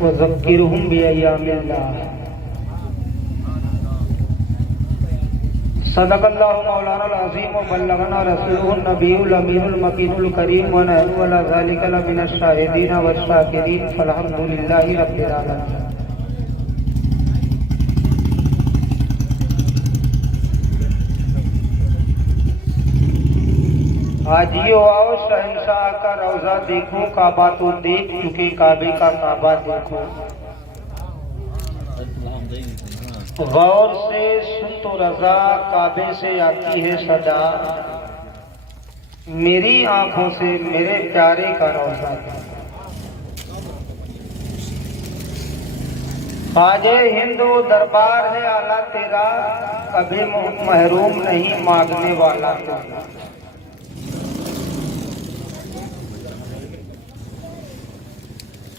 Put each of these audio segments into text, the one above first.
وذکرہم بأیام اللہ۔ صدق اللہ مولانا العظیم وبلغنا رسولہ النبی الامین المکین الکریم ونحن علی ذلک لمن الشاہدین والشاکرین فالحمد للہ رب العالمین۔ حاجیو آؤ شہنشاہ کا روضہ دیکھو، کعبہ تو دیکھ چکے، کعبے کا کعبہ دیکھو۔ غور سے سن تو رضا، کعبے سے آتی ہے صدا، میری آنکھوں سے میرے پیارے کا روضہ۔ خواجہ ہند و دربار ہے اعلیٰ تیرا، کبھی محروم نہیں مانگنے والا تو۔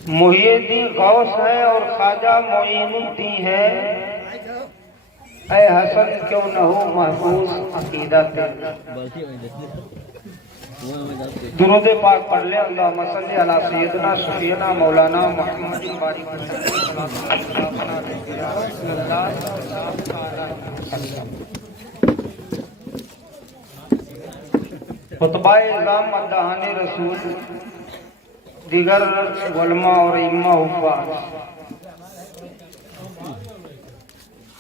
محی الدین غوث ہے اور خواجہ معین الدین ہے، اے حسن کیوں نہ ہو محفوظ عقیدہ تیرا۔ درود پاک پڑھ لیں، اللہم صلی علی سیدنا شفیعنا مولانا محمد بارک خطبہ اعظام مداحان رسول، دیگر علماء اور ائمہ حفاظ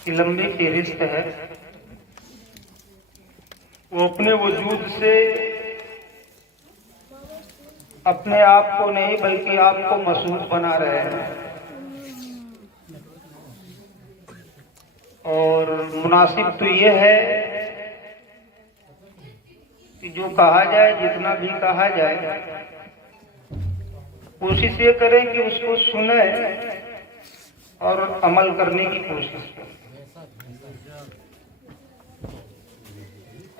کی لمبی فہرست ہے۔ وہ اپنے وجود سے اپنے آپ کو نہیں بلکہ آپ کو مسعود بنا رہے ہیں، اور مناسب تو یہ ہے کہ جو کہا جائے، جتنا بھی کہا جائے، کوشش یہ کریں کہ اس کو سنیں اور عمل کرنے کی کوشش کریں۔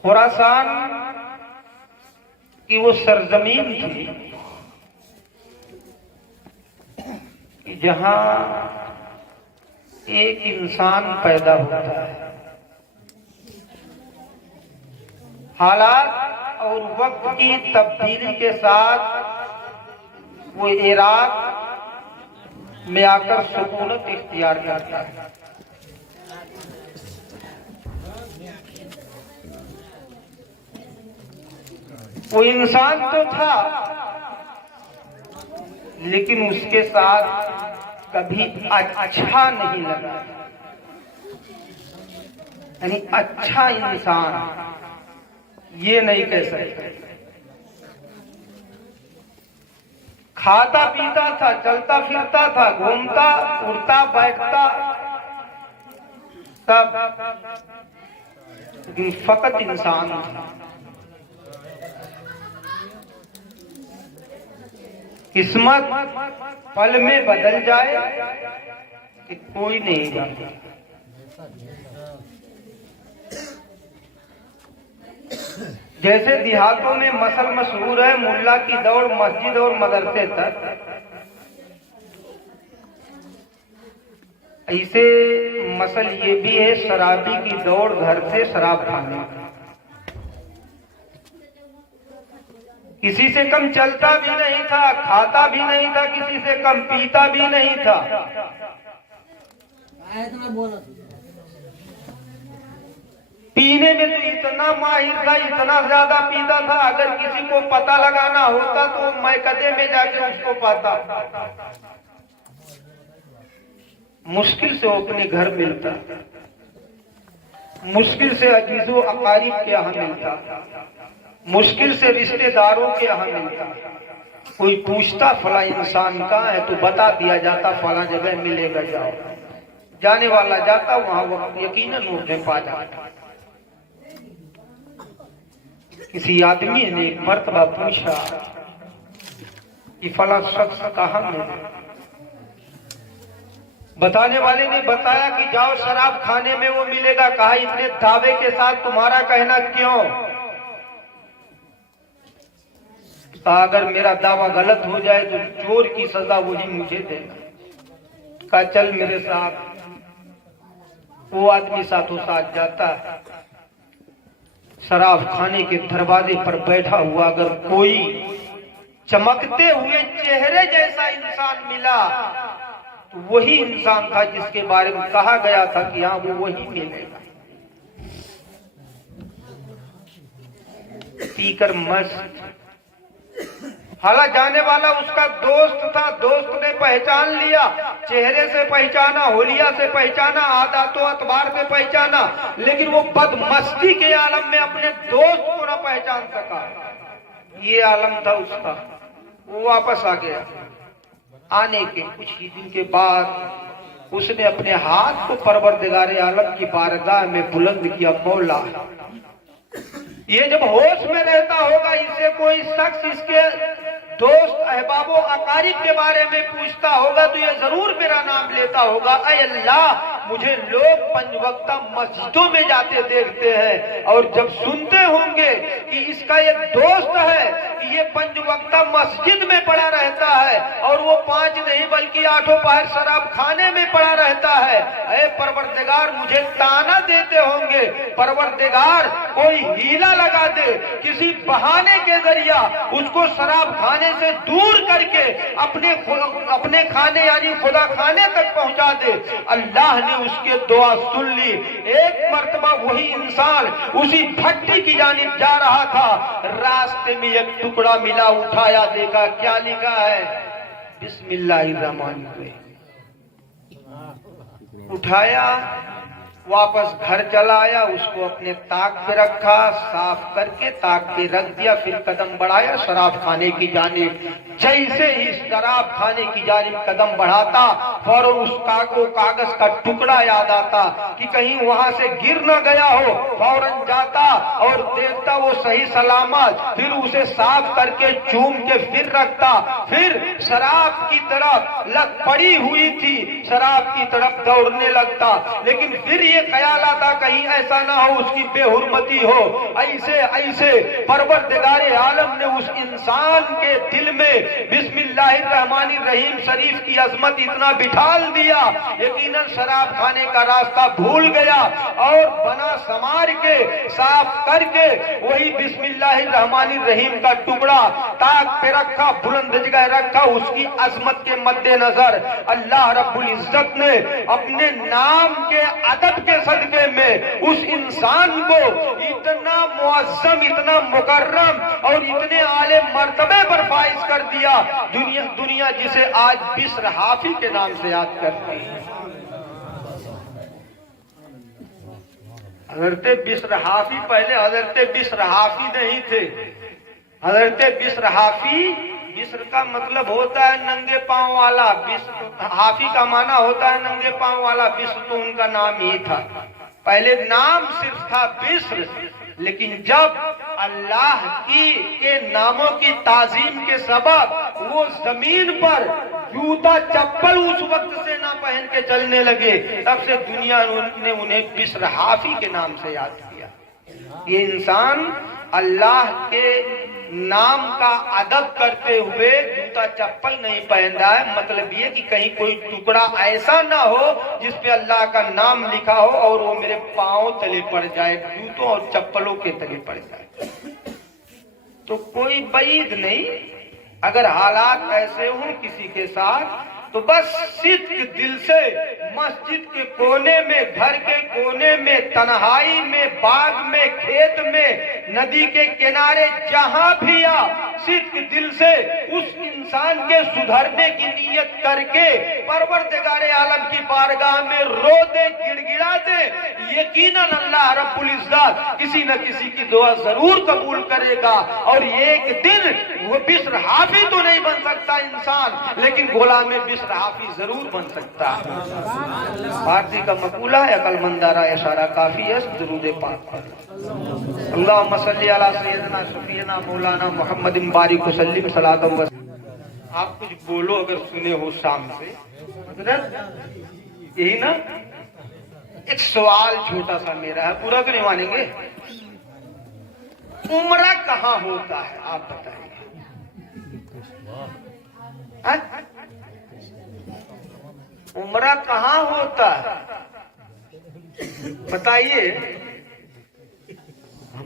خراسان کی وہ سرزمین تھی کہ جہاں ایک انسان پیدا ہوتا ہے، حالات اور وقت کی تبدیلی کے ساتھ وہ عراق میں آ کر سکونت اختیار کرتا ہے۔ وہ انسان تو تھا لیکن اس کے ساتھ کبھی اچھا نہیں لگا، یعنی اچھا انسان یہ نہیں کہہ سکتے۔ کھاتا پیتا تھا، چلتا پھرتا تھا، گھومتا اڑتا بیٹھتا سب، لیکن فقط انسان تھا۔ قسمت پل میں بدل جائے کہ کوئی نہیں جانتا۔ جیسے دیہاتوں میں مثل مشہور ہے، ملا کی دوڑ مسجد اور مدرسے تک، ایسے مثل یہ بھی ہے شرابی کی دوڑ گھر سے شراب کھانے۔ کسی سے کم چلتا بھی نہیں تھا، کھاتا بھی نہیں تھا، کسی سے کم پیتا بھی نہیں تھا۔ پینے میں تو اتنا ماہر تھا، اتنا زیادہ پیتا تھا، اگر کسی کو پتہ لگانا ہوتا تو میکدے میں جا کے اس کو پاتا، مشکل سے وہ اپنے گھر ملتا، مشکل سے عزیز و اقارب کے یہاں ملتا، مشکل سے رشتہ داروں کے یہاں ملتا۔ کوئی پوچھتا فلاں انسان کہاں ہے تو بتا دیا جاتا فلاں جگہ ملے گا، جاؤ۔ جانے والا جاتا، وہاں وقت یقیناً اسے پا جاتا۔ کسی آدمی نے ایک مرتبہ پوچھا کہ فلاں شخص کہاں ہے؟ بتانے والے نے بتایا کہ جاؤ شراب کھانے میں وہ ملے گا۔ کہا اتنے دعوے کے ساتھ تمہارا کہنا کیوں؟ کہا اگر میرا دعویٰ غلط ہو جائے تو چور کی سزا وہی مجھے دے گا۔ کہا چل میرے ساتھ۔ وہ آدمی ساتھوں ساتھ جاتا ہے، شراب کھانے کے دروازے پر بیٹھا ہوا اگر کوئی چمکتے ہوئے چہرے جیسا انسان ملا تو وہی انسان تھا جس کے بارے میں کہا گیا تھا کہ ہاں وہ وہی ملے گا. پی کر مست. حالانکہ جانے والا اس کا دوست تھا. دوست نے پہچان لیا, چہرے سے پہچانا, حلیہ سے پہچانا, عادات و اطوار سے پہچانا, لیکن وہ بد مستی کے عالم میں اپنے دوست کو نہ پہچان سکا. یہ عالم تھا اس کا. وہ واپس آ گیا. آنے کے کچھ ہی دن کے بعد اس نے اپنے ہاتھ کو پروردگار عالم کی بارگاہ میں بلند کیا. مولا, یہ جب ہوش میں رہتا ہوگا, اسے کوئی شخص اس کے دوست احباب و اقارب کے بارے میں پوچھتا ہوگا تو یہ ضرور میرا نام لیتا ہوگا, اے اللہ مجھے لوگ 5 وقتہ مسجدوں میں جاتے دیکھتے ہیں, اور جب سنتے ہوں گے کہ اس کا ایک دوست ہے کہ یہ 5 وقتہ مسجد میں پڑا رہتا ہے اور وہ 5 نہیں بلکہ 8 پہر شراب خانے میں پڑا رہتا ہے, اے پروردگار مجھے تانا دیتے ہوں گے, پروردگار کوئی ہیلا لگا دے, کسی بہانے کے ذریعہ اس کو شراب خانے سے دور کر کے اپنے کھانے یعنی خدا خانے تک پہنچا دے. اللہ نے اس کی دعا سن لی. ایک مرتبہ وہی انسان اسی بھٹی کی جانب جا رہا تھا, راستے میں ایک ٹکڑا ملا, اٹھایا, دیکھا کیا لکھا ہے, بسم اللہ الرحمن الرحیم. اٹھایا, واپس گھر چلا آیا, اس کو اپنے طاق پہ رکھا, صاف کر کے طاق پہ رکھ دیا, پھر قدم بڑھایا شراب خانے کی جانب. جیسے ہی شراب خانے کی جانب قدم بڑھاتا فوراً اس کاغذ کا ٹکڑا یاد آتا کہ کہیں وہاں سے گر نہ گیا ہو. فوراً جاتا اور دیکھتا وہ صحیح سلامت, پھر اسے صاف کر کے چوم کے پھر رکھتا. پھر شراب کی طرف لگ پڑی ہوئی تھی, شراب کی طرف دوڑنے لگتا, لیکن پھر یہ خیال آتا کہیں ایسا نہ ہو اس کی بے حرمتی ہو. ایسے پروردگار عالم نے اس انسان کے دل میں بسم اللہ الرحمن الرحیم شریف کی عظمت اتنا بٹھال دیا, یقیناً شراب خانے کا راستہ بھول گیا اور بنا سمار کے صاف کر کے وہی بسم اللہ الرحمن الرحیم کا ٹکڑا طاق پہ رکھا, بلند جگہ رکھا. اس کی عظمت کے مد نظر اللہ رب العزت نے اپنے نام کے ادب کے صدقے میں اس انسان کو اتنا معظم, اتنا مکرم اور اتنے اعلی مرتبے پر فائز کر دیا. دنیا جسے آج بشر حافی کے نام سے یاد کرتی ہے. حضرت بشر حافی, پہلے حضرت بشر حافی نہیں تھے. حضرت بشر حافی, بشر کا مطلب ہوتا ہے ننگے پاؤں والا, حافی کا معنی ہوتا ہے ننگے پاؤں والا. بشر تو ان کا نام ہی تھا, پہلے نام صرف تھا بشر, لیکن جب اللہ کے ناموں کی تعظیم کے سبب وہ زمین پر جوتا چپل اس وقت سے نہ پہن کے چلنے لگے, تب سے دنیا نے انہیں بشر حافی کے نام سے یاد کیا. یہ انسان اللہ کے نام کا ادب کرتے ہوئے جوتا چپل نہیں پہن رہا ہے. مطلب یہ کہ کہیں کوئی ٹکڑا ایسا نہ ہو جس پہ اللہ کا نام لکھا ہو اور وہ میرے پاؤں تلے پڑ جائے, جوتوں اور چپلوں کے تلے پڑ جائے. تو کوئی بعید نہیں, اگر حالات ایسے ہوں کسی کے ساتھ تو بس صدق دل سے مسجد کے کونے میں, گھر کے کونے میں, تنہائی میں, باغ میں, کھیت میں, ندی کے کنارے, جہاں بھی آ صدق دل سے اس انسان کے سدھرنے کی نیت کر کے پروردگار عالم کی بارگاہ میں رو دے, گڑ گڑا دے. یقیناً اللہ رب العزت کسی نہ کسی کی دعا ضرور قبول کرے گا, اور ایک دن وہ بشر حافی تو نہیں بن سکتا انسان, لیکن غلام بشر حافی ضرور بن سکتا ہے. فارسی کا مقولہ ہے, عقل مندارا اشارہ کافی ہے, درود پاک پر. اللہم صلی علی سیدنا شفیعنا مولانا محمد بارک وسلم صلاۃ و سلام. آپ کچھ بولو اگر سنے ہو شام سے. یہی نا, ایک سوال چھوٹا سا میرا ہے, پورا تو نہیں مانیں گے. عمرہ کہاں ہوتا ہے آپ بتائیے. عمرہ کہاں ہوتا ہے بتائیے.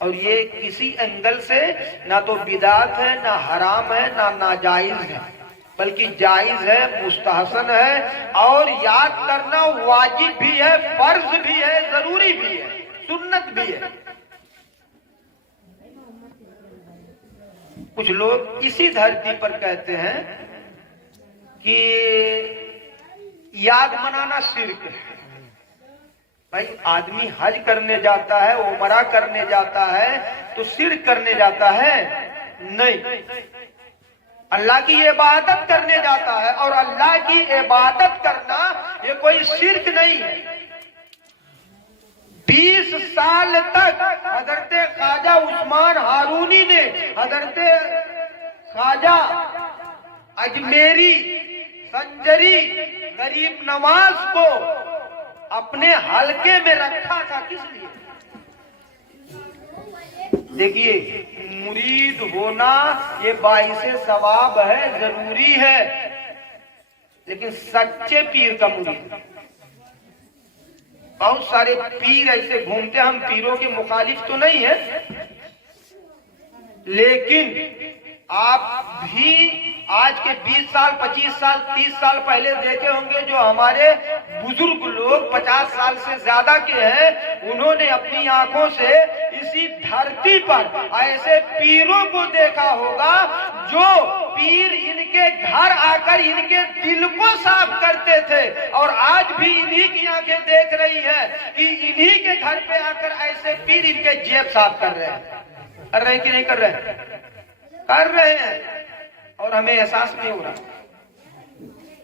اور یہ کسی اینگل سے نہ تو بدعت ہے، نہ حرام ہے، نہ ناجائز ہے، بلکہ جائز ہے، مستحسن ہے، اور یاد کرنا واجب بھی ہے، فرض بھی ہے، ضروری بھی ہے، سنت بھی ہے۔ کچھ لوگ اسی دھرتی پر کہتے ہیں کہ یاد منانا شرک ہے۔ بھائی آدمی حج کرنے جاتا ہے، عمرہ کرنے جاتا ہے تو شرک کرنے جاتا ہے؟ نہیں، اللہ کی عبادت کرنے جاتا ہے، اور اللہ کی عبادت کرنا یہ کوئی شرک نہیں ہے۔ 20 سال تک حضرت خواجہ عثمان ہارونی نے حضرت خواجہ اجمیری سنجری غریب نواز کو اپنے حلقے میں رکھا تھا، کس لیے؟ دیکھیے، مرید ہونا یہ باعث ثواب ہے، ضروری ہے، لیکن سچے پیر کا مرید۔ بہت سارے پیر ایسے گھومتے، ہم پیروں کے مخالف تو نہیں ہیں، لیکن آپ بھی آج کے 20 سال 25 سال 30 سال پہلے دیکھے ہوں گے، جو ہمارے بزرگ لوگ 50 سال سے زیادہ کے ہیں، انہوں نے اپنی آنکھوں سے اسی دھرتی پر ایسے پیروں کو دیکھا ہوگا جو پیر ان کے گھر آ کر ان کے دل کو صاف کرتے تھے، اور آج بھی انہی کی آنکھیں دیکھ رہی ہے کہ انہی کے گھر پہ آ کر ایسے پیر ان کے جیب صاف کر رہے ہیں۔ کر رہے ہیں کہ نہیں کر رہے؟ کر رہے ہیں، اور ہمیں احساس نہیں ہو رہا۔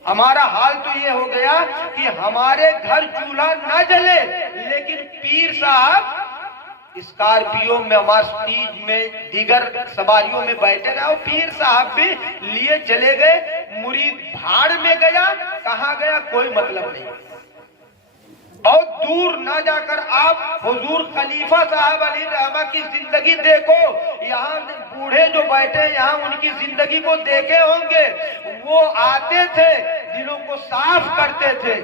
ہمارا حال تو یہ ہو گیا کہ ہمارے گھر چولہا نہ جلے، لیکن پیر صاحب اسکارپیو میں، مرسڈیز میں، دیگر سواریوں میں بیٹھے رہے، اور پیر صاحب بھی لیے چلے گئے، مرید بھاڑ میں گیا، کہاں گیا کوئی مطلب نہیں۔ بہت دور نہ جا کر آپ حضور خلیفہ صاحب علیہ الرحمہ کی زندگی دیکھو، یہاں بوڑھے جو بیٹھے یہاں ان کی زندگی کو دیکھے ہوں گے، وہ آتے تھے دلوں کو صاف کرتے تھے۔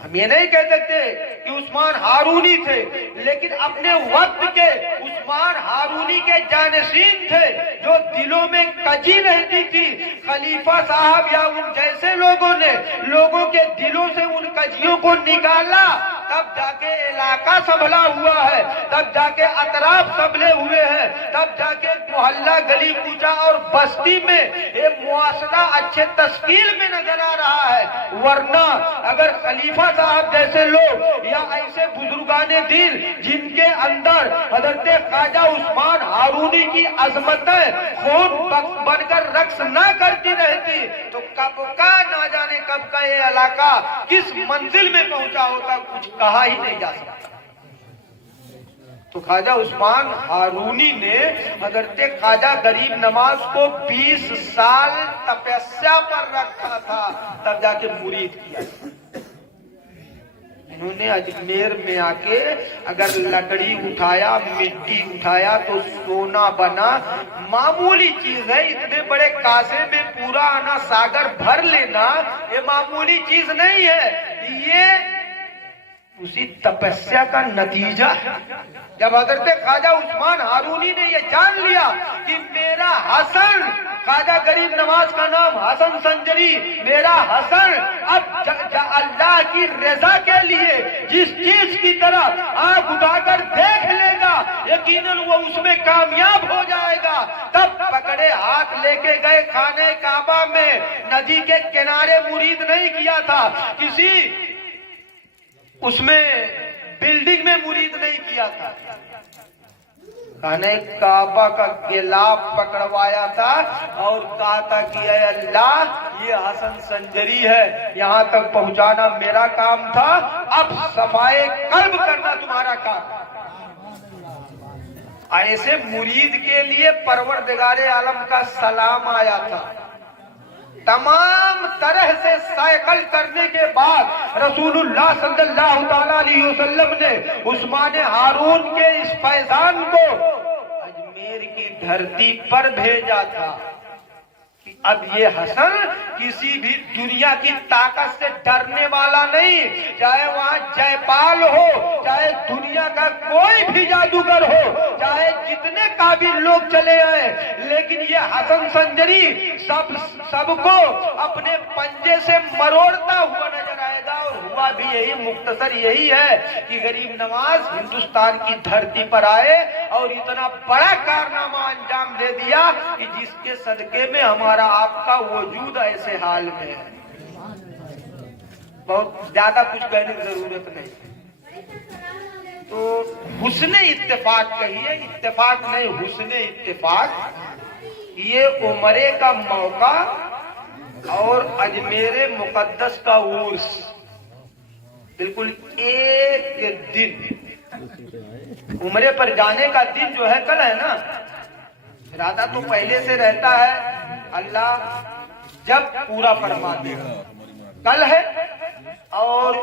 ہم یہ نہیں کہہ سکتے کہ عثمان ہارونی تھے، لیکن اپنے وقت کے عثمان ہارونی کے جانشین تھے، جو دلوں میں کجی رہتی تھی۔ خلیفہ صاحب یا ان جیسے لوگوں نے لوگوں کے دلوں سے ان کجیوں کو نکالا، تب جا کے علاقہ سنبھلا ہوا ہے، تب جا کے اطراف سنبھلے ہوئے ہیں، تب جا کے محلہ گلی کوچہ اور بستی میں یہ معاشرہ اچھے تشکیل میں نظر آ رہا ہے۔ ورنہ اگر خلیفہ صاحب جیسے لوگ یا ایسے بزرگان دین جن کے اندر حضرت خواجہ عثمان ہارونی کی عظمتیں خون بن کر رقص نہ کرتی رہتی تو کب کا نہ جانے کب کا یہ علاقہ کس منزل میں پہنچا ہوتا، کچھ کہا ہی نہیں جا سکتا۔ تو خواجہ عثمان ہارونی نے حضرت خواجہ غریب نواز کو 20 سال تپسیا پر رکھا تھا، تب جا کے مرید کیا۔ انہوں نے اجمیر میں آ کے اگر لکڑی اٹھایا، مٹی اٹھایا تو سونا بنا، معمولی چیز ہے۔ اتنے بڑے کاسے میں پورا آنا ساگر بھر لینا یہ معمولی چیز نہیں ہے، یہ اسی تپسیا کا نتیجہ ہے۔ جب حضرت خواجہ عثمان ہارونی نے یہ جان لیا کہ میرا حسن، خواجہ غریب نواز کا نام حسن سنجری، میرا حسن اب اللہ کی رضا کے لیے جس چیز کی طرف آنکھ اٹھا کر دیکھ لے گا یقیناً وہ اس میں کامیاب ہو جائے گا، تب پکڑے ہاتھ لے کے گئے خانہ کعبہ میں۔ ندی کے کنارے مرید نہیں کیا تھا، کسی اس میں بلڈنگ میں مرید نہیں کیا تھا، خانہ کعبہ کا گلاف پکڑوایا تھا اور کہا تھا کہ اے اللہ یہ حسن سنجری ہے، یہاں تک پہنچانا میرا کام تھا، اب صفائے قلب کرنا تمہارا کام۔ ایسے مرید کے لیے پروردگار عالم کا سلام آیا تھا۔ تمام طرح سے سائیکل کرنے کے بعد رسول اللہ صلی اللہ تعالی علیہ وسلم نے عثمان ہارون کے اس فیضان کو اجمیر کی دھرتی پر بھیجا تھا کہ اب یہ حسن کسی بھی دنیا کی طاقت سے ڈرنے والا نہیں، چاہے وہاں جے پال ہو، چاہے دنیا کا کوئی بھی جادوگر ہو، چاہے جتنے قابل لوگ چلے آئے، لیکن یہ حسن سنجری سب کو اپنے پنجے سے مروڑتا ہوا نظر آئے گا۔ اور ہوا بھی یہی، مختصر یہی ہے کہ غریب نواز ہندوستان کی دھرتی پر آئے اور اتنا بڑا کارنامہ انجام دے دیا کہ جس کے صدقے میں ہمارا آپ کا وجود ایسے حال میں ہے۔ بہت زیادہ کچھ کہنے کی ضرورت نہیں، تو حسن اتفاق کہیے، اتفاق نہیں، حسن اتفاق۔ یہ عمرے کا موقع اور اجمیر مقدس کا عرس بالکل ایک دن، عمرے پر جانے کا دن جو ہے کل ہے نا، ارادہ تو پہلے سے رہتا ہے، اللہ جب پورا فرما دے کل ہے۔ اور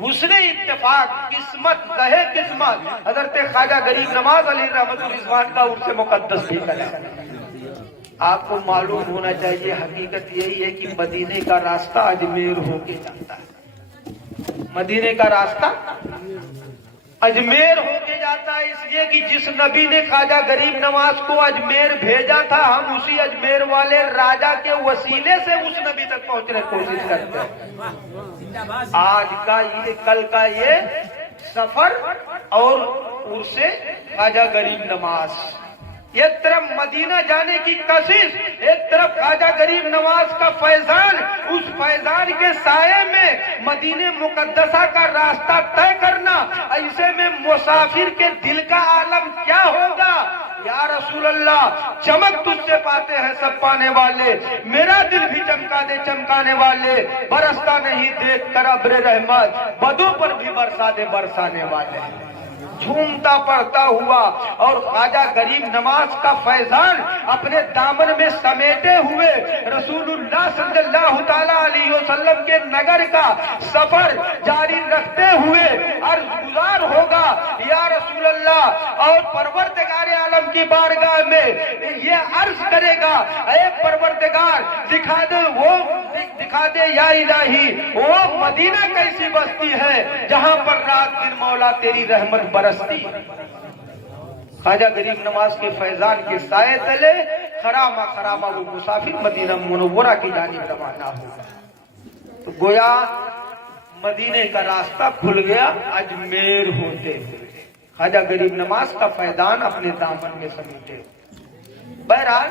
حسن اتفاق، قسمت رہے قسمت، حضرت خواجہ غریب نواز علیہ رحمت الرضوان کا عرس مقدس بھی کل ہے۔ آپ کو معلوم ہونا چاہیے، حقیقت یہی ہے کہ مدینے کا راستہ اجمیر ہو کے جاتا ہے، مدینے کا راستہ اجمیر ہو کے جاتا ہے، اس لیے کہ جس نبی نے خواجہ غریب نواز کو اجمیر بھیجا تھا، ہم اسی اجمیر والے راجا کے وسیلے سے اس نبی تک پہنچنے کی کوشش کرتے ہیں۔ آج کا یہ، کل کا یہ سفر اور عرس خواجہ غریب نواز، ایک طرف مدینہ جانے کی کوشش، ایک طرف خواجہ غریب نواز کا فیضان، اس فیضان کے سائے میں مدینہ مقدسہ کا راستہ طے کرنا، ایسے میں مسافر کے دل کا عالم کیا ہوگا؟ یا رسول اللہ، چمک تجھ سے پاتے ہیں سب پانے والے، میرا دل بھی چمکا دے چمکانے والے، برستا نہیں دیکھ کر ابر رحمت، بدوں پر بھی برسا دے برسانے والے۔ جھومتا پڑتا ہوا اور خواجہ غریب نواز کا فیضان اپنے دامن میں سمیٹے ہوئے رسول اللہ صلی اللہ تعالی علیہ وسلم کے نگر کا سفر جاری رکھتے ہوئے عرض گزار ہوگا، یا رسول اللہ، اور پروردگار عالم کی بارگاہ میں یہ عرض کرے گا، اے پروردگار، دکھا دے یا الہی، وہ مدینہ کیسی بستی ہے جہاں پر رات دن مولا تیری رحمت برستی۔ خواجہ غریب نواز کے فیضان کے سائے تلے خرامہ خرامہ وہ مسافر مدینہ منورہ کی جانب روانہ ہوگا، تو گویا مدینے کا راستہ کھل گیا اجمیر ہوتے ہوئے، خواجہ غریب نواز کا فیضان اپنے دامن میں سمیٹے۔ بہرحال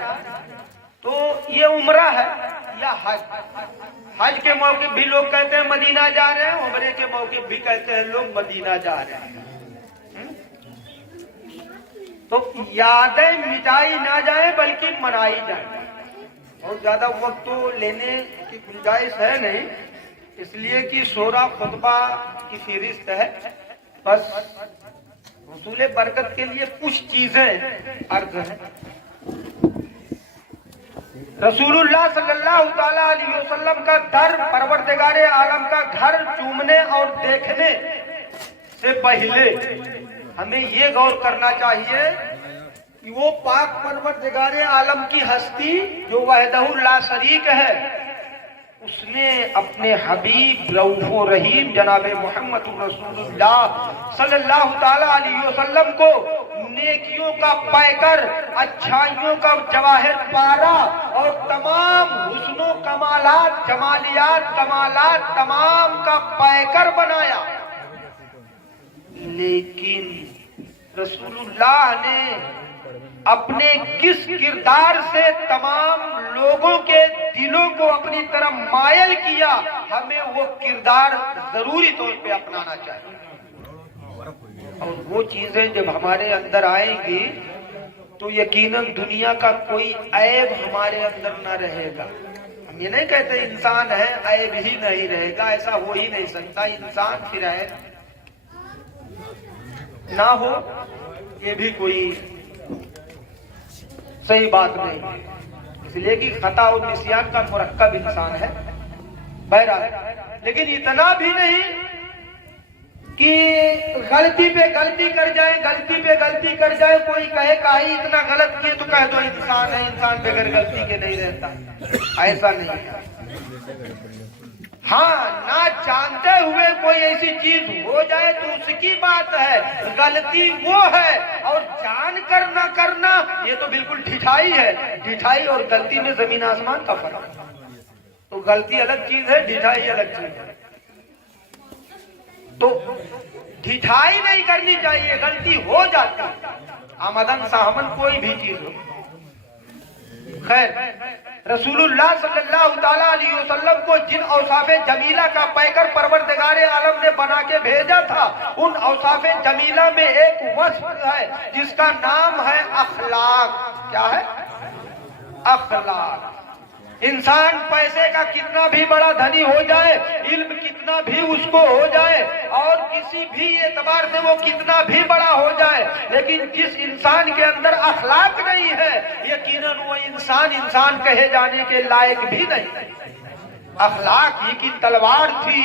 تو یہ عمرہ ہے یا حج؟ حج کے موقع بھی لوگ کہتے ہیں مدینہ جا رہے ہیں، عمرے کے موقع بھی کہتے ہیں لوگ مدینہ جا رہے ہیں۔ تو یادیں مٹائی نہ جائیں بلکہ منائی جائیں۔ بہت زیادہ وقت تو لینے کی گنجائش ہے نہیں، اس لیے کہ شورا خطبہ کی فہرست ہے، بس حصول برکت کے لیے کچھ چیزیں عرض ہیں۔ رسول اللہ صلی اللہ تعالی علیہ وسلم کا در، پروردگار عالم کا گھر چومنے اور دیکھنے سے پہلے ہمیں یہ غور کرنا چاہیے کہ وہ پاک پروردگار عالم کی ہستی جو وحدہ لا شریک ہے، اس نے اپنے حبیب رؤوف و رحیم جناب محمد رسول اللہ صلی اللہ تعالی علیہ وسلم کو نیکیوں کا پیکر، اچھائیوں کا جواہر پارا اور تمام حسن و کمالات، جمالیات، کمالات تمام کا پیکر بنایا، لیکن رسول اللہ نے اپنے کس کردار سے تمام لوگوں کے دلوں کو اپنی طرف مائل کیا، ہمیں وہ کردار ضروری طور پہ اپنانا چاہیے۔ اور وہ چیزیں جب ہمارے اندر آئیں گی تو یقیناً دنیا کا کوئی عیب ہمارے اندر نہ رہے گا۔ ہم یہ نہیں کہتے انسان ہے عیب ہی نہیں رہے گا، ایسا ہو ہی نہیں سکتا، انسان پھر عیب نہ ہو یہ بھی کوئی صحیح بات نہیں، اس لیے کہ خطا اور نسیان کا مرکب انسان ہے۔ بہرحال لیکن اتنا بھی نہیں کہ غلطی پہ غلطی کر جائیں، غلطی پہ غلطی کر جائیں، کوئی کہے کاہی اتنا غلط کیے تو کہہ دو انسان ہے، انسان بغیر غلطی کے نہیں رہتا، ایسا نہیں ہے۔ ہاں نہ جانتے ہوئے کوئی ایسی چیز ہو جائے تو اس کی بات ہے، غلطی وہ ہے، اور جان کر نہ کرنا یہ تو بالکل ڈھٹائی ہے۔ ڈھٹائی اور غلطی میں زمین آسمان کا فرق ہے۔ تو غلطی الگ چیز ہے، ڈھٹائی الگ چیز ہے۔ تو ڈھٹائی نہیں کرنی چاہیے، غلطی ہو جاتی ہے، آمدن ساہمن کوئی بھی چیز ہو۔ خیر، رسول اللہ صلی اللہ تعالیٰ علیہ وسلم کو جن اوصاف جمیلہ کا پیکر پروردگار عالم نے بنا کے بھیجا تھا، ان اوصاف جمیلہ میں ایک وصف ہے جس کا نام ہے اخلاق۔ کیا ہے؟ اخلاق۔ انسان پیسے کا کتنا بھی بڑا دھنی ہو جائے، علم کتنا بھی اس کو ہو جائے، اور کسی بھی اعتبار سے وہ کتنا بھی بڑا ہو جائے، لیکن جس انسان کے اندر اخلاق نہیں ہے، یقیناً وہ انسان کہے جانے کے لائق بھی نہیں۔ اخلاق ہی کی تلوار تھی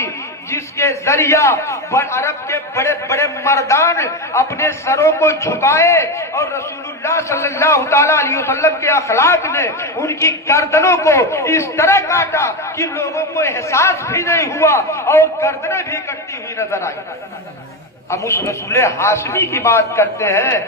جس کے ذریعہ عرب کے بڑے بڑے مردان اپنے سروں کو جھکائے، اور رسول اللہ صلی اللہ تعالیٰ علیہ وسلم کے اخلاق نے ان کی گردنوں کو اس طرح کاٹا کہ لوگوں کو احساس بھی نہیں ہوا اور گردنیں بھی کٹتی ہوئی نظر آئی۔ ہم اس رسول ہاشمی کی بات کرتے ہیں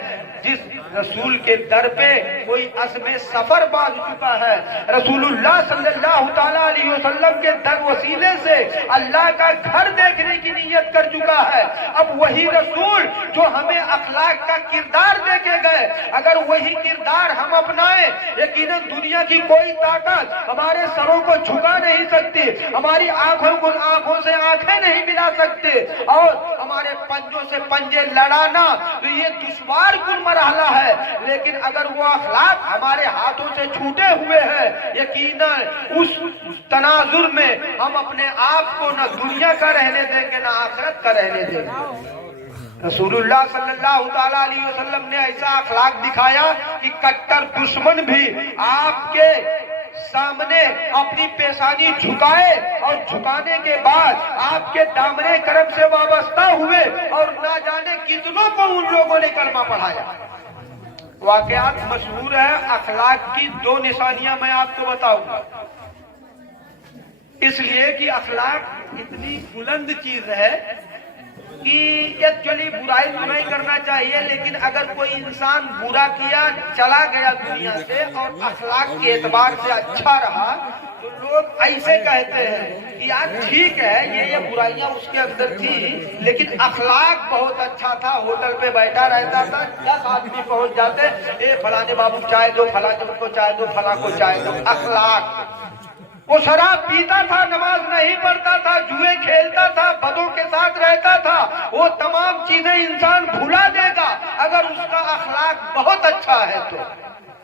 جس رسول کے در پہ کوئی عزم سفر باندھ چکا ہے، رسول اللہ صلی اللہ تعالیٰ علیہ وسلم کے در وسیلے سے اللہ کا گھر دیکھنے کی نیت کر چکا ہے۔ اب وہی رسول جو ہمیں اخلاق کا کردار دے کے گئے، اگر وہی کردار ہم اپنائیں، یقیناً دنیا کی کوئی طاقت ہمارے سروں کو جھکا نہیں سکتی، ہماری آنکھوں سے آنکھیں نہیں ملا سکتے، اور ہمارے پنجوں سے پنجے لڑانا تو یہ دشوار کن مرحلہ ہے، لیکن اگر وہ اخلاق ہمارے ہاتھوں سے چھوٹے ہوئے ہیں، یقیناً اس تناظر میں ہم اپنے آپ کو نہ دنیا کا رہنے دیں گے نہ آخرت کا رہنے دیں گے۔ رسول اللہ صلی اللہ تعالیٰ علیہ وسلم نے ایسا اخلاق دکھایا کہ کٹر دشمن بھی آپ کے سامنے اپنی پیشانی جھکائے، اور جھکانے کے بعد آپ کے دامنے کرم سے وابستہ ہوئے، اور نہ جانے کتنوں کو ان لوگوں نے کلمہ پڑھایا۔ واقعات مشہور ہے۔ اخلاق کی دو نشانیاں میں آپ کو بتاؤں گا، اس لیے کہ اخلاق اتنی بلند چیز ہے کہ ایکچولی برائی تو نہیں کرنا چاہیے، لیکن اگر کوئی انسان برا کیا چلا گیا دنیا سے اور اخلاق کے اعتبار سے اچھا رہا، تو لوگ ایسے کہتے ہیں کہ یار ٹھیک ہے یہ برائیاں اس کے اندر تھی لیکن اخلاق بہت اچھا تھا، ہوٹل پہ بیٹھا رہتا تھا، 10 آدمی پہنچ جاتے، اے فلانے بابو چائے دو، فلانے کو چائے دو، فلاں کو چائے دو۔ اخلاق۔ وہ شراب پیتا تھا، نماز نہیں پڑھتا تھا، جوئے کھیلتا تھا، بدوں کے ساتھ رہتا تھا، وہ تمام چیزیں انسان بھلا دے گا اگر اس کا اخلاق بہت اچھا ہے تو۔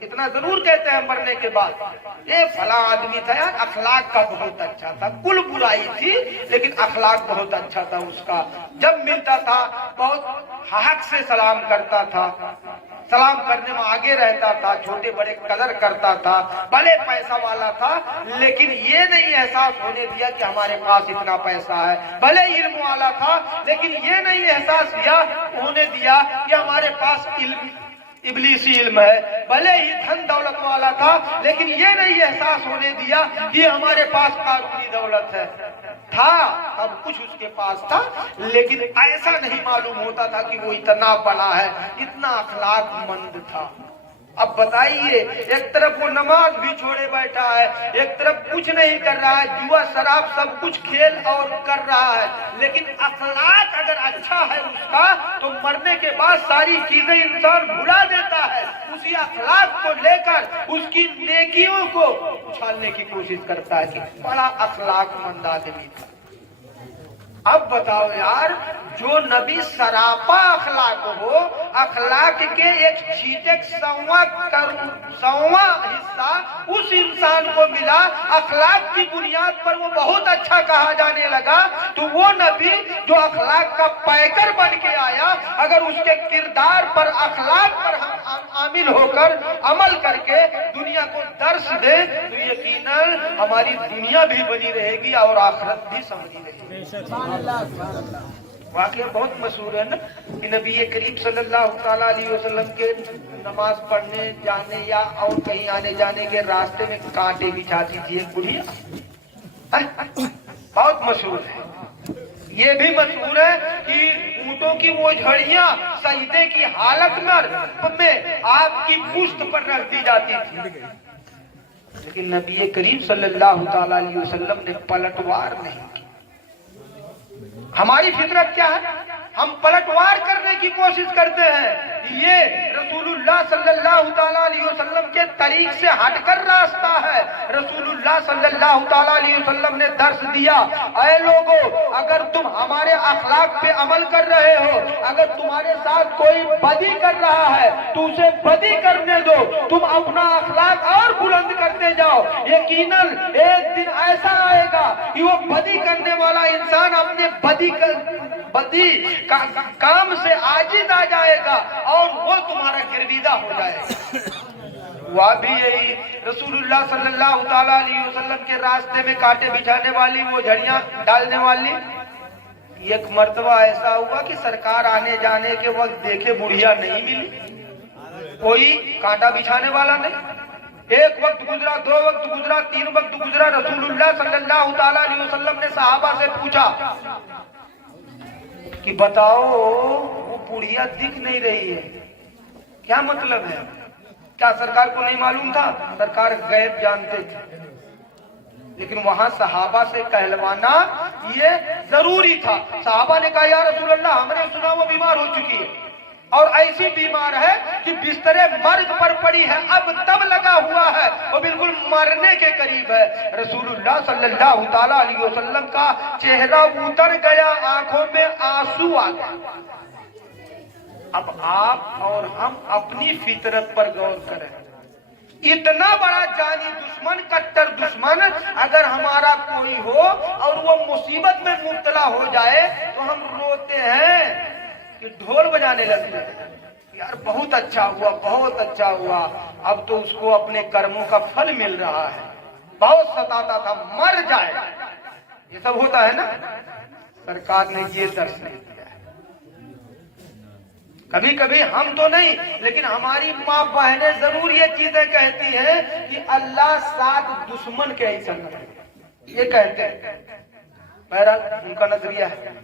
اتنا ضرور کہتے ہیں مرنے کے بعد، یہ فلاں آدمی تھا یار اخلاق کا بہت اچھا تھا، کل برائی تھی لیکن اخلاق بہت اچھا تھا اس کا، جب ملتا تھا بہت حق سے سلام کرتا تھا، سلام کرنے میں آگے رہتا تھا، چھوٹے بڑے قدر کرتا تھا، بھلے پیسہ والا تھا لیکن یہ نہیں احساس ہونے دیا کہ ہمارے پاس اتنا پیسہ ہے، بھلے علم والا تھا لیکن یہ نہیں احساس ہونے دیا کہ ہمارے پاس ابلیسی علم ہے، بھلے ہی دھن دولت والا تھا لیکن یہ نہیں احساس ہونے دیا کہ ہمارے پاس قانونی دولت ہے، تھا سب کچھ اس کے پاس تھا لیکن ایسا نہیں معلوم ہوتا تھا کہ وہ اتنا بڑا ہے، اتنا اخلاق مند تھا۔ اب بتائیے، ایک طرف وہ نماز بھی چھوڑے بیٹھا ہے، ایک طرف کچھ نہیں کر رہا ہے، جوا شراب سب کچھ کھیل اور کر رہا ہے، لیکن اخلاق اگر اچھا ہے اس کا تو مرنے کے بعد ساری چیزیں انسان بھلا دیتا ہے، اسی اخلاق کو لے کر اس کی نیکیوں کو اچھالنے کی کوشش کرتا ہے کہ بڑا اخلاق مند آدمی تھا۔ اب بتاؤ یار، جو نبی سراپا اخلاق ہو، اخلاق کے ایک چیٹک سواں حصہ اس انسان کو ملا، اخلاق کی بنیاد پر وہ بہت اچھا کہا جانے لگا، تو وہ نبی جو اخلاق کا پیکر بن کے آیا، اگر اس کے کردار پر، اخلاق پر ہم عامل ہو کر عمل کر کے دنیا کو درس دے تو یقیناً ہماری دنیا بھی بنی رہے گی اور آخرت بھی سمجھی رہے گی۔ واقعہ بہت مشہور ہے نا کہ نبی کریم صلی اللہ تعالیٰ علیہ وسلم کے نماز پڑھنے جانے یا اور کہیں آنے جانے کے راستے میں کانٹے بچھاتی تھی ایک بڑھیا، بہت مشہور ہے۔ یہ بھی مشہور ہے کہ اونٹوں کی وہ جھڑیاں سجدے کی حالت میں آپ کی پشت پر رکھ دی جاتی تھی، لیکن نبی کریم صلی اللہ تعالیٰ علیہ وسلم نے پلٹوار نہیں کی۔ ہماری فطرت کیا ہے؟ ہم پلٹوار کرنے کی کوشش کرتے ہیں۔ یہ رسول اللہ صلی اللہ تعالیٰ علیہ وسلم کے طریق سے ہٹ کر راستہ ہے۔ رسول اللہ صلی اللہ تعالیٰ علیہ وسلم نے درس دیا، اے لوگو اگر تم ہمارے اخلاق پہ عمل کر رہے ہو، اگر تمہارے ساتھ کوئی بدی کر رہا ہے تو اسے بدی کرنے دو، تم اپنا اخلاق اور بلند کرتے جاؤ، یقیناً ایک دن ایسا آئے گا کہ وہ بدی کرنے والا انسان اپنے بدی کام سے عاجز آ جائے گا اور وہ تمہارا گرویدہ ہو جائے گا۔ وہ بھی یہی رسول اللہ صلی اللہ تعالیٰ علیہ وسلم کے راستے میں کانٹے بچھانے والی وہ جھڑیاں ڈالنے والی، ایک مرتبہ ایسا ہوا کہ سرکار آنے جانے کے وقت دیکھے بڑھیا نہیں ملی، کوئی کانٹا بچھانے والا نہیں۔ ایک وقت گزرا، دو وقت گزرا، تین وقت گزرا، رسول اللہ صلی اللہ تعالیٰ علیہ وسلم نے صحابہ سے پوچھا کہ بتاؤ وہ بڑھیا دکھ نہیں رہی ہے، کیا مطلب ہے؟ کیا سرکار کو نہیں معلوم تھا؟ سرکار غیب جانتے تھے، لیکن وہاں صحابہ سے کہلوانا یہ ضروری تھا۔ صحابہ نے کہا یا رسول اللہ ہم نے سنا وہ بیمار ہو چکی ہے اور ایسی بیمار ہے کہ بستر مرگ پر پڑی ہے، اب تب لگا ہوا ہے، وہ بالکل مرنے کے قریب ہے۔ رسول اللہ صلی اللہ تعالیٰ علیہ وسلم کا چہرہ اتر گیا، آنکھوں میں آنسو آ گئے۔ اب آپ اور ہم اپنی فطرت پر غور کریں، اتنا بڑا جانی دشمن، کٹر دشمن اگر ہمارا کوئی ہو اور وہ مصیبت میں مبتلا ہو جائے تو ہم روتے ہیں کہ ڈھول بجانے لگتے ہیں، یار بہت اچھا ہوا، بہت اچھا ہوا، اب تو اس کو اپنے کرموں کا پھل مل رہا ہے، بہت ستاتا تھا مر جائے، یہ سب ہوتا ہے نا۔ سرکار نے یہ درس نہیں دیا ہے۔ کبھی کبھی ہم تو نہیں لیکن ہماری ماں بہنیں ضرور یہ چیزیں کہتی ہیں کہ اللہ ساتھ دشمن کے ہی سنگ ہے، یہ کہتے ہیں، بہرحال ان کا نظریہ ہے۔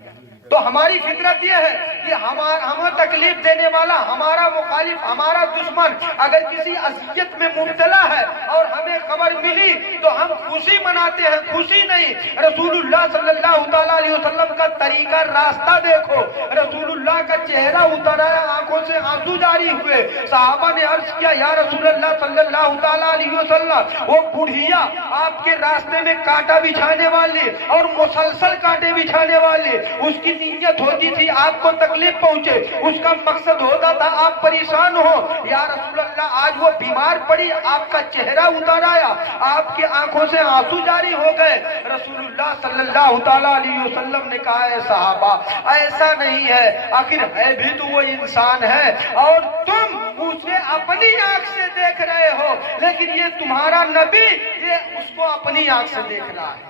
تو ہماری فطرت یہ ہے کہ ہمیں تکلیف دینے والا، ہمارا مخالف، ہمارا دشمن اگر کسی اذیت میں مبتلا ہے اور ہمیں خبر ملی تو ہم خوشی مناتے ہیں، خوشی نہیں۔ رسول اللہ صلی اللہ تعالیٰ علیہ وسلم کا طریقہ، راستہ دیکھو، رسول اللہ کا چہرہ اتر آیا، آنکھوں سے آنسو جاری ہوئے۔ صحابہ نے عرض کیا یا رسول اللہ صلی اللہ تعالیٰ علیہ وسلم، وہ بڑھیا آپ کے راستے میں کانٹا بچھانے والی اور مسلسل کانٹے بچھانے والی، اس کی نیت ہوتی تھی آپ کو تکلیف پہنچے، اس کا مقصد ہوتا تھا آپ پریشان ہو۔ یا رسول اللہ آج وہ بیمار پڑی، آپ کا چہرہ اتر آیا، آپ کی آنکھوں سے آنسو جاری ہو گئے۔ رسول اللہ صلی اللہ تعالیٰ علیہ وسلم نے کہا ہے صحابہ ایسا نہیں ہے، آخر ہے بھی تو وہ انسان ہے اور تم اسے اپنی آنکھ سے دیکھ رہے ہو، لیکن یہ تمہارا نبی یہ اس کو اپنی آنکھ سے دیکھ رہا ہے۔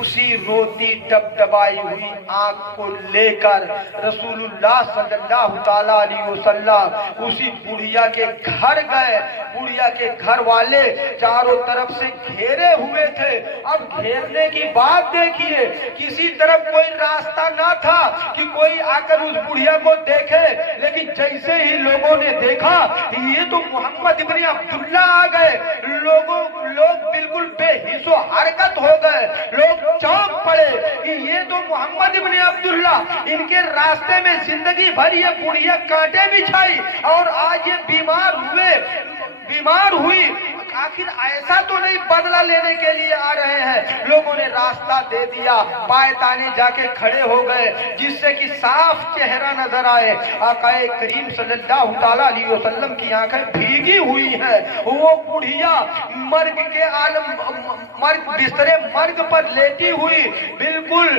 اسی روتی ڈبڈبائی ہوئی آنکھ کو لے کر رسول اللہ صلی اللہ تعالیٰ علیہ وسلم اسی بڑھیا کے گھر گئے۔ بڑھیا کے گھر والے چاروں طرف سے گھیرے ہوئے تھے۔ اب گھیرنے کی بات دیکھیے، کسی طرف کوئی راستہ نہ تھا کہ کوئی آ کر اس بڑھیا کو دیکھے، لیکن جیسے ہی لوگوں نے دیکھا یہ تو محمد ابن عبداللہ آ گئے، لوگ بالکل بے حس و حرکت ہو گئے، لوگ چونک پڑے کہ یہ تو محمد ابن عبداللہ، ان کے راستے میں زندگی بھر یہ بڑھیا کانٹے بچھائی اور آج یہ بیمار ہوئی، آخر ایسا تو نہیں بدلہ لینے کے لیے آ رہے ہیں۔ لوگوں نے راستہ دے دیا، پائے تانے جا کے کھڑے ہو گئے جس سے کہ صاف چہرہ نظر آئے۔ آقا کریم صلی اللہ تعالیٰ علیہ وسلم کی آنکھیں بھیگی ہوئی ہیں، وہ بڑھیا مرگ کے عالم، بستر مرگ پر لیٹی ہوئی، بالکل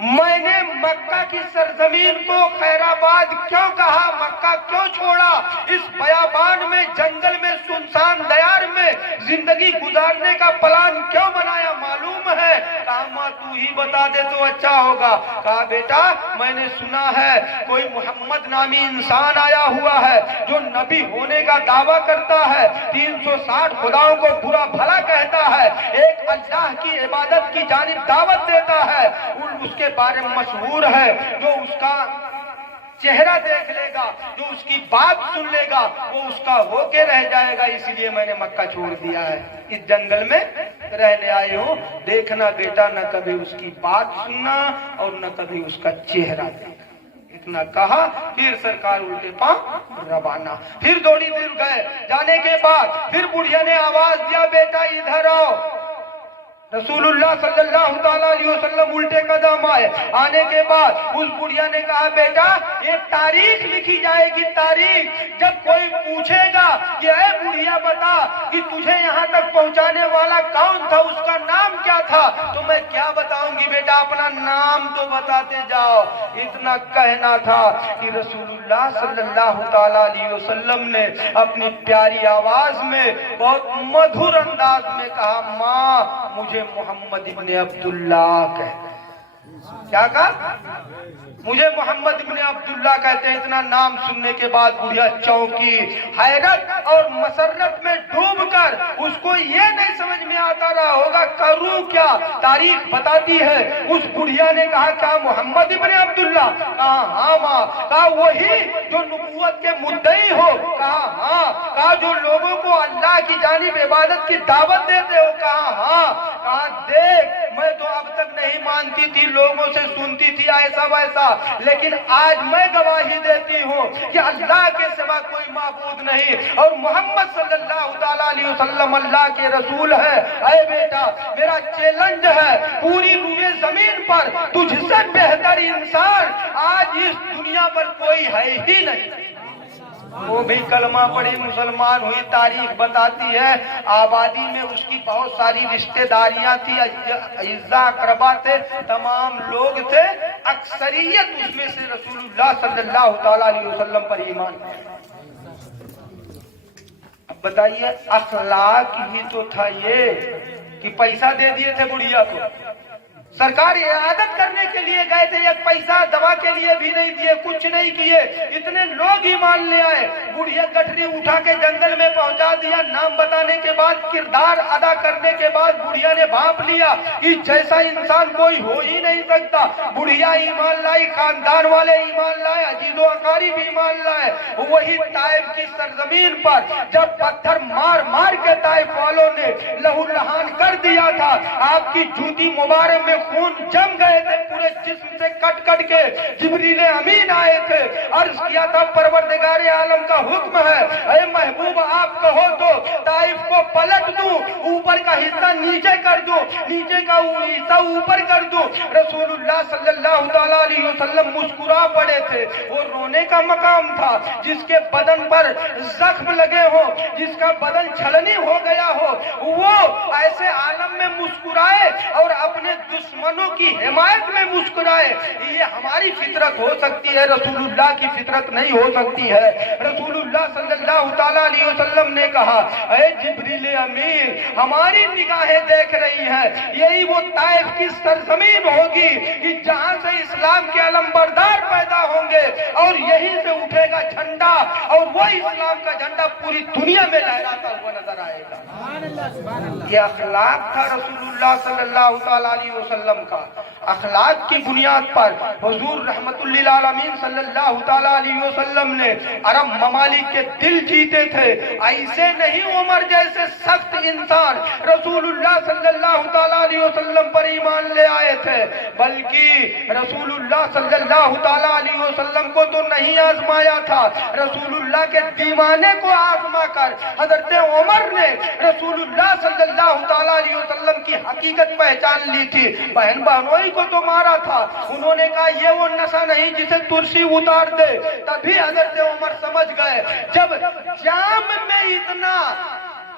میں نے مکہ کی سرزمین کو خیرآباد کیوں کہا، مکہ کیوں چھوڑا، اس بیابان میں، جنگل میں، سنسان دیار میں زندگی گزارنے کا پلان کیوں بنایا معلوم ہے؟ کہا ماں تو ہی بتا دے تو اچھا ہوگا۔ کہا بیٹا میں نے سنا ہے کوئی محمد نامی انسان آیا ہوا ہے جو نبی ہونے کا دعویٰ کرتا ہے، 360 خداؤں کو برا بھلا کہتا ہے، ایک اللہ کی عبادت کی جانب دعوت دیتا ہے، اس کے بارے میں مشہور ہے، جو اس کا چہرہ دیکھ لے گا، جو اس کی بات سن لے گا، وہ اس کا ہو کے رہ جائے گا، اس لیے میں نے مکہ چھوڑ دیا ہے، اس جنگل میں رہنے آئے ہوں۔ دیکھنا بیٹا نہ کبھی اس کی بات سننا اور نہ کبھی اس کا چہرہ دیکھنا۔ اتنا کہا پھر سرکار الٹے پاؤں روانہ، پھر دوڑی دور گئے۔ جانے کے بعد پھر بڑھیا نے آواز دیا بیٹا ادھر آؤ۔ رسول اللہ صلی اللہ تعالیٰ علیہ وسلم الٹے قدم آئے۔ آنے کے بعد اس بڑھیا نے کہا بیٹا یہ تاریخ لکھی جائے گی، تاریخ، جب کوئی پوچھے گا کہ اے بڑھیا بتا کہ تجھے یہاں تک پہنچانے والا کون تھا، اس کا نام کیا تھا، تو میں کیا بتاؤں گی بیٹا، اپنا نام تو بتاتے جاؤ۔ اتنا کہنا تھا کہ رسول اللہ صلی اللہ تعالیٰ علیہ وسلم نے اپنی پیاری آواز میں بہت مدھر انداز میں کہا ماں مجھے محمد ابن عبداللہ کہتے ہیں۔ کیا کہا؟ مجھے محمد ابن عبداللہ کہتے ہیں۔ اتنا نام سننے کے بعد بڑھیا چونکی، حیرت اور مسرت میں ڈوب کر اس کو یہ نہیں سمجھ میں آتا رہا ہوگا کروں کیا۔ تاریخ بتاتی ہے اس بڑھیا نے کہا کیا محمد ابن عبداللہ؟ کہا ہاں ماں۔ کہا وہی جو نبوت کے مدعی ہو؟ کہا ہاں۔ کہا جو لوگوں کو اللہ کی جانب عبادت کی دعوت دیتے ہو؟ کہا ہاں۔ کہا دیکھ میں تو اب تک نہیں مانتی تھی، لوگوں سے سنتی تھی ایسا ویسا، لیکن آج میں گواہی دیتی ہوں کہ اللہ کے سوا کوئی معبود نہیں اور محمد صلی اللہ تعالیٰ علیہ وسلم اللہ کے رسول ہے۔ اے بیٹا میرا چیلنج ہے پوری روئے زمین پر تجھ سے بہتر انسان آج اس دنیا پر کوئی ہے ہی نہیں۔ وہ بھی کلمہ پڑھی مسلمان ہوئی۔ تاریخ بتاتی ہے آبادی میں اس کی بہت ساری رشتہ داریاں تھی، اعزاء اقربا تھے، تمام لوگ تھے، اکثریت اس میں سے رسول اللہ صلی اللہ تعالیٰ علیہ وسلم پر ایمان۔ اب بتائیے اخلاق ہی تو تھا یہ کہ پیسہ دے دیے تھے بڑھیا کو، سرکار عیادت کرنے کے لیے گئے تھے، ایک پیسہ دوا کے لیے بھی نہیں دیے، کچھ نہیں کیے، اتنے لوگ ایمان لے آئے۔ بڑھیا گٹھری اٹھا کے جنگل میں پہنچا دیا، نام بتانے کے بعد، کردار ادا کرنے کے بعد بڑھیا نے بھانپ لیا کہ جیسا انسان کوئی ہو ہی نہیں سکتا۔ بڑھیا ایمان لائی، خاندان والے ایمان لائے، عزیز و اقارب ایمان لائے۔ وہی طائف کی سرزمین پر جب پتھر مار مار کے طائف والوں نے لہو لہان کر دیا تھا، آپ کی جوتی مبارک میں خون جم گئے تھے، پورے جسم سے کٹ کٹ کے جبریل امین آئے تھے، عرض کیا تھا پروردگار عالم کا حکم ہے اے محبوب آپ کہو تو طائف کو پلٹ دوں، اوپر کا حصہ نیچے کر دوں، نیچے کا حصہ اوپر کر دوں۔ رسول اللہ صلی اللہ تعالیٰ علیہ وسلم مسکرا پڑے تھے۔ وہ رونے کا مقام تھا، جس کے بدن پر زخم لگے ہو، جس کا بدن چھلنی ہو گیا ہو، وہ ایسے عالم میں مسکرائے اور اپنے دشمنوں کی حمایت میں مسکرائے۔ یہ ہماری فطرت ہو سکتی ہے، رسول اللہ کی فطرت نہیں ہو سکتی ہے۔ رسول اللہ صلی اللہ تعالیٰ علیہ وسلم نے کہا اے جبریل امین ہماری نگاہیں دیکھ رہی ہیں، یہی وہ طائف کی سرزمین ہوگی کہ جہاں سے اسلام کے علم بردار پیدا ہوں گے اور یہیں سے اٹھے گا جھنڈا اور وہ اسلام کا جھنڈا پوری دنیا میں لہراتا ہوا نظر آئے گا۔ یہ اخلاق تھا رسول اللہ صلی اللہ تعالیٰ علیہ وسلم کا۔ اخلاق کی بنیاد پر حضور رحمت للعالمین صلی اللہ تعالیٰ علیہ وسلم نے عرب ممالک کے دل جیتے تھے۔ ایسے نہیں عمر جیسے سخت انسان رسول اللہ صلی اللہ تعالیٰ علیہ وسلم پر ایمان لے آئے تھے، بلکہ رسول اللہ صلی اللہ تعالیٰ علیہ وسلم کو تو نہیں آزمایا تھا، رسول اللہ کے دیوانے کو آزما کر حضرت عمر نے رسول اللہ صلی اللہ تعالیٰ علیہ وسلم کی حقیقت پہچان لی تھی۔ بہن بہنوئی کو تو مارا تھا، انہوں نے کہا یہ وہ نشہ نہیں جسے ترسی اتار دے، تبھی حضرت عمر سمجھ گئے۔ جب جام میں اتنا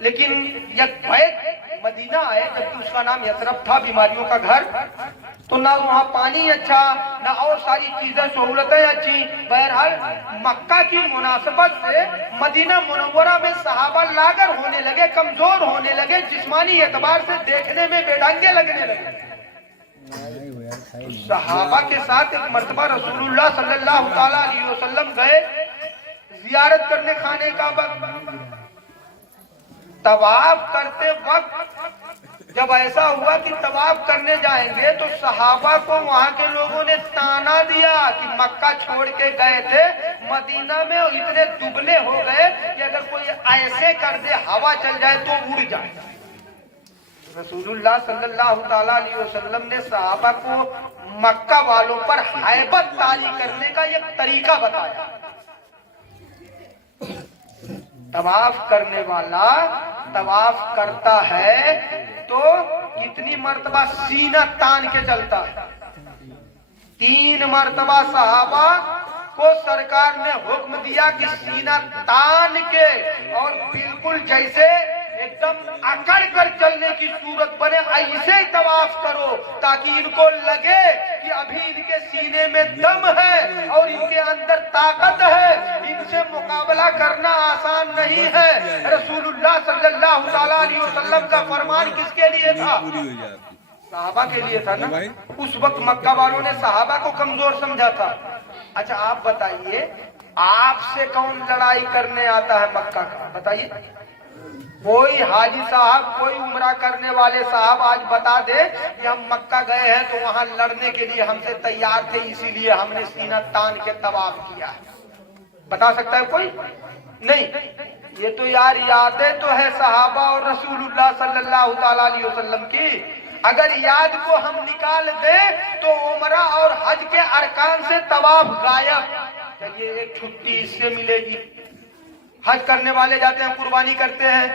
لیکن یک بیت مدینہ آئے جبکہ اس کا نام یثرب تھا، بیماریوں کا گھر، تو نہ وہاں پانی اچھا نہ اور ساری چیزیں سہولتیں اچھی. بہرحال مکہ کی مناسبت سے مدینہ منورہ میں صحابہ لاغر ہونے لگے، کمزور ہونے لگے، جسمانی اعتبار سے دیکھنے میں بے ڈھنگے لگنے لگے. صحابہ کے ساتھ ایک مرتبہ رسول اللہ صلی اللہ تعالی علیہ وسلم گئے زیارت کرنے خانے کعبہ. طواف کرتے وقت جب ایسا ہوا کہ طواف کرنے جائیں گے تو صحابہ کو وہاں کے لوگوں نے تانا دیا کہ مکہ چھوڑ کے گئے تھے مدینہ میں اور اتنے دبلے ہو گئے کہ اگر کوئی ایسے کر دے ہوا چل جائے تو اڑ جائے. رسول اللہ صلی اللہ تعالی علیہ وسلم نے صحابہ کو مکہ والوں پر ہیبت طاری کرنے کا ایک طریقہ بتایا. طواف کرنے والا طواف کرتا ہے تو کتنی مرتبہ سینہ تان کے چلتا ہے. 3 مرتبہ صحابہ کو سرکار نے حکم دیا کہ سینہ تان کے اور بالکل جیسے ایک دم اکڑ کر چلنے کی صورت بنے ایسے طواف کرو تاکہ ان کو لگے کہ ابھی ان کے سینے میں دم ہے اور ان کے اندر طاقت ہے، ان سے مقابلہ کرنا آسان نہیں ہے. رسول اللہ صلی اللہ تعالی علیہ وسلم کا فرمان کس کے لیے تھا؟ صحابہ کے لیے تھا نا. اس وقت مکہ والوں نے صحابہ کو کمزور سمجھا تھا. اچھا آپ بتائیے آپ سے کون لڑائی کرنے آتا ہے مکہ کا؟ بتائیے. کوئی حاجی صاحب کوئی عمرہ کرنے والے صاحب آج بتا دے کہ ہم مکہ گئے ہیں تو وہاں لڑنے کے لیے ہم سے تیار تھے اسی لیے ہم نے سینہ تان کے طواف کیا ہے، بتا سکتا ہے کوئی؟ نہیں. یہ تو یار یادیں تو ہے صحابہ اور رسول اللہ صلی اللہ تعالی علیہ وسلم کی. اگر یاد کو ہم نکال دیں تو عمرہ اور حج کے ارکان سے طواف غائب. چلیے ایک چھٹی اس سے ملے گی. حج کرنے والے جاتے ہیں قربانی کرتے ہیں،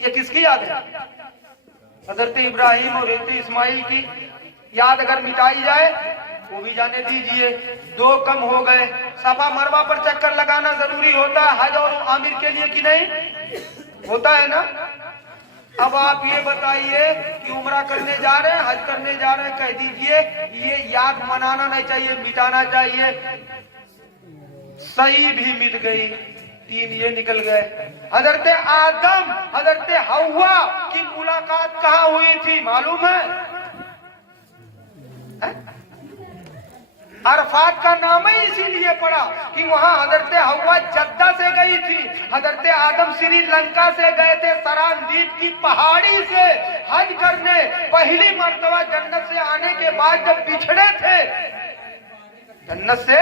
یہ کس کی یاد ہے؟ حضرت ابراہیم اور حضرت اسماعیل کی یاد اگر مٹائی جائے وہ بھی جانے دیجئے. 2 کم ہو گئے. صفا مروہ پر چکر لگانا ضروری ہوتا ہے حج اور عامر کے لیے کہ نہیں ہوتا ہے نا؟ اب آپ یہ بتائیے کہ عمرہ کرنے جا رہے ہیں حج کرنے جا رہے ہیں، کہہ دیجئے یہ یاد منانا نہیں چاہیے، مٹانا چاہیے. صحیح بھی مٹ گئی. 3 یہ نکل گئے. حضرت آدم حضرت حوا کی ملاقات کہاں ہوئی تھی معلوم ہے؟ عرفات کا نام ہی اسی لیے پڑا کہ وہاں حضرت حوا جدہ سے گئی تھی، حضرت آدم سری لنکا سے گئے تھے سراندیپ کی پہاڑی سے حج کرنے. پہلی مرتبہ جنت سے آنے کے بعد جب بچھڑے تھے، جنت سے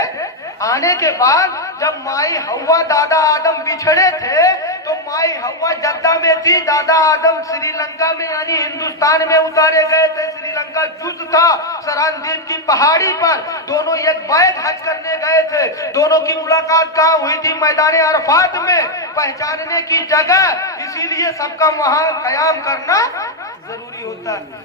آنے کے بعد جب مائی حوا دادا آدم بچھڑے تھے تو مائی حوا جدہ میں تھی، دادا آدم سری لنکا میں یعنی ہندوستان میں اتارے گئے تھے. سری لنکا جز تھا سراندیپ کی پہاڑی پر. دونوں ایک بیت حج کرنے گئے تھے. دونوں کی ملاقات کہاں ہوئی تھی؟ میدان عرفات میں. پہچاننے کی جگہ، اسی لیے سب کا وہاں قیام کرنا ضروری ہوتا ہے.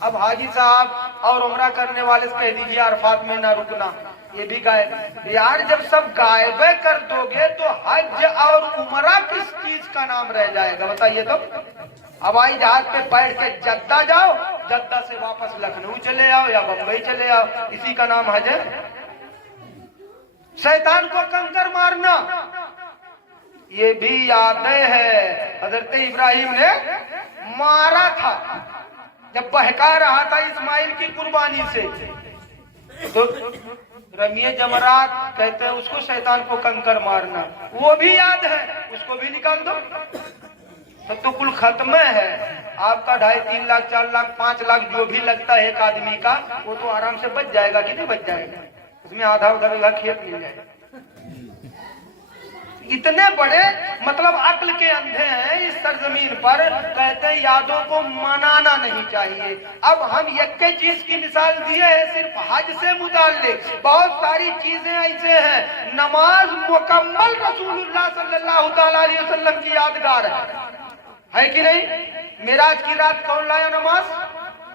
اب حاجی صاحب اور عمرہ کرنے والے سے کہہ دیجیے عرفات میں نہ رکنا، یہ بھی غائب. یار جب سب غائب کر دو گے تو حج اور عمرہ کس چیز کا نام رہ جائے گا بتائیے تو؟ ہوائی جہاز پہ بیٹھ کے جدہ جاؤ، جدہ سے واپس لکھنؤ چلے آؤ یا بمبئی چلے آؤ، اسی کا نام حج ہے. شیطان کو کنکر مارنا یہ بھی یادیں ہے. حضرت ابراہیم نے مارا تھا جب بہکا رہا تھا اسماعیل کی قربانی سے. تو رمیے جمرات کہتے ہیں اس کو، شیطان کو کنکر مارنا وہ بھی یاد ہے، اس کو بھی نکال دو. تو کل ختم ہے. آپ کا 2.5 3 لاکھ 4 لاکھ 5 لاکھ جو بھی لگتا ہے ایک آدمی کا وہ تو آرام سے بچ جائے گا کہ نہیں بچ جائے گا؟ اس میں آدھا ادھر کھیت مل جائے گا. اتنے بڑے مطلب عقل کے اندھے ہیں اس سرزمین پر، کہتے ہیں یادوں کو منانا نہیں چاہیے. اب ہم یک چیز کی مثال دیے ہیں صرف حج سے متعلق، بہت ساری چیزیں ایسے ہیں. نماز مکمل رسول اللہ صلی اللہ تعالی علیہ وسلم کی یادگار ہے کہ نہیں؟ معراج کی رات کون لایا نماز؟